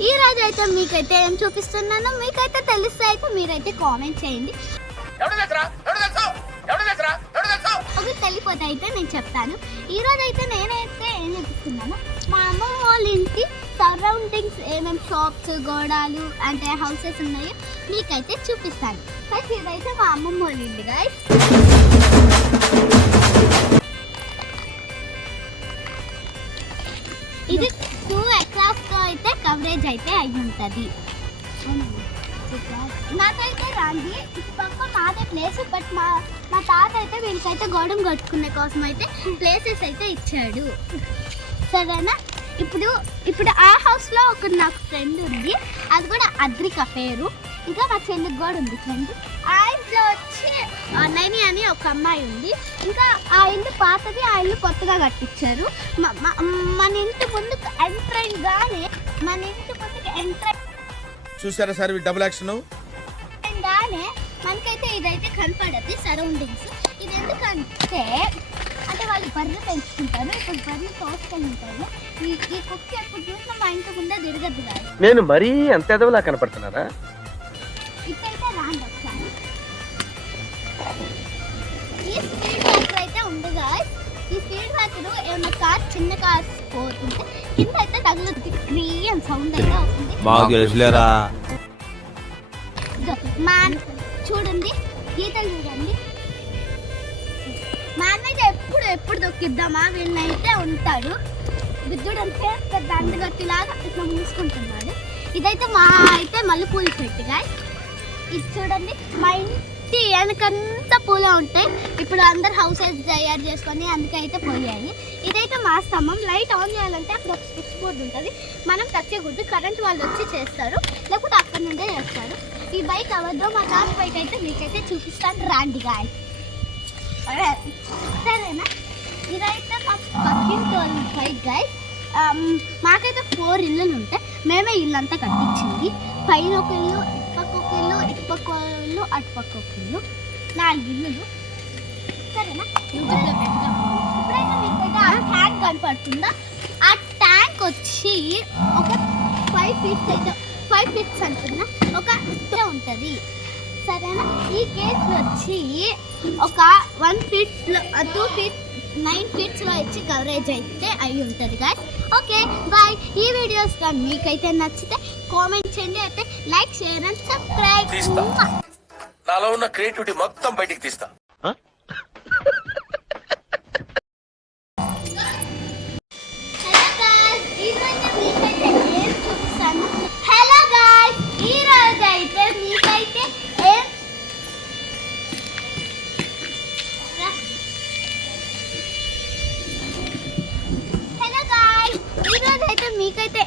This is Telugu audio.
ఈ రోజు అయితే మీకైతే ఏం చూపిస్తున్నానో మీకైతే తెలిస్తే అయితే మీరైతే కామెంట్ చేయండి. తెలియపోతే అయితే నేను చెప్తాను. ఈ రోజు అయితే నేనైతే ఏం చూపిస్తున్నాను, మా అమ్మమ్మ వాళ్ళ ఇంటి సరౌండింగ్స్ ఏమేమి షాప్స్ గోడాలు అంటే హౌసెస్ ఉన్నాయో మీకైతే చూపిస్తాను. ఫస్ట్ ఇదైతే మా అమ్మమ్మ వాళ్ళ ఇంటి గైస్. ఇది 2 acres తో అయితే కవరేజ్ అయితే అయి ఉంటుంది. నాకైతే రాండి పక్క మాదే ప్లేస్, బట్ మా తాత అయితే వీళ్ళకైతే గోడం కట్టుకునే కోసం అయితే ప్లేసెస్ అయితే ఇచ్చాడు. సరేనా? ఇప్పుడు ఆ హౌస్లో ఒక నాకు ఫ్రెండ్ ఉంది, అది కూడా అద్రిక పేరు. ఇంకా మా చెల్లికి కూడా ఉంది ఫ్రెండ్. ఆ ఇంట్లో వచ్చి నైని అని ఒక అమ్మాయి ఉంది. ఇంకా ఆ ఇల్లు పాతది, ఆ ఇల్లు కొత్తగా కట్టించారు. మన ఇంటి ముందుకు ఎంట్రై చూసారా సార్ డబుల్ యాక్షన్ గానే మనకైతే ఇదైతే కనపడద్ది సరౌండింగ్స్. ఇది ఎందుకంటే అంటే వాళ్ళు బర్రెలు పెంచుకుంటారు, ఇప్పుడు బర్రెలు తోసుకొని ఉంటారు. ఈ కుక్క ఎప్పుడు చూసినా మా ఇంటి ముందే తిరగద్దు కాదు. నేను మరీ అంత ఎదవలా కనపడుతున్నారా? ఇప్పుడైతే రాండి ఒకసారి. ఈ స్పీడ్ బ్రేకర్ అయితే ఉంది గాయ్స్. ఈ స్పీడ్ బ్రేకర్ ఏమైనా కార్ చిన్న కార్ పోతుంటే కింద అయితే తగులుద్ది, క్రీమ్ సౌండ్ అయితే అవుతుంది. చూడండి గీతలు చూడండి. మా అన్న అయితే ఎప్పుడు దొక్కిద్దామా వీళ్ళనైతే ఉంటాడు. విద్యుడు అంటే పెద్ద అందగట్టిలాగా ఇట్లా మూసుకుంటున్నాడు. ఇదైతే మా అయితే మల్లెపూల చెట్టు గాయ్స్. ఇది చూడండి, మా ఇంటి వెనకంతా పూలు ఉంటాయి. ఇప్పుడు అందరు హౌసెస్ తయారు చేసుకొని అందుకైతే పోయాయి. ఇదైతే మా స్తంభం. లైట్ ఆన్ చేయాలంటే అక్కడ ఒక స్విచ్ బోర్డు ఉంటుంది, మనం టచ్ చేయకూడదు. కరెంట్ వాళ్ళు వచ్చి చేస్తారు, లేకపోతే అక్కడి నుండే చేస్తారు. ఈ బైక్ అవద్దు, మా తాత బైక్ అయితే మీకైతే చూపిస్తాను రాండి గాయ్స్. సరేనా? ఇదైతే మా పక్కింటి వాళ్ళ బైక్ గాయ్స్. మాకైతే 4 ఇల్లులు ఉంటాయి, మేమే ఇల్లు అంతా కట్టించింది. పైన ఒక ఇల్లు, ఇటుపక్క ఒక ఇల్లు, ఇటుపక్క ఇల్లు, అటుపక్క ఒక ఇల్లు, 4 ఇల్లులు. సరేనా? యూట్యూబ్లో పెడతాం. ఇప్పుడైతే మీకైతే ఆ ట్యాంక్ కనపడుతుందా? ఆ ట్యాంక్ వచ్చి ఒక 5 feet అయితే 5 feet అంటున్నా ఒక ఉంటుంది. సరేనా? ఈ కేజ్ వచ్చి ఒక 1 feet 2 feet 9 feet ఇచ్చి కవరేజ్ అయితే అయి ఉంటుంది గాయ్స్. Okay bye. ఈ వీడియోస్ కానీ మీకైతే నచ్చితే కామెంట్ చేయండి, అయితే లైక్ షేర్ అండ్ సబ్స్క్రైబ్. నాలో ఉన్న క్రియేటివిటీ మొత్తం బయటికి తీస్తా. మీకైతే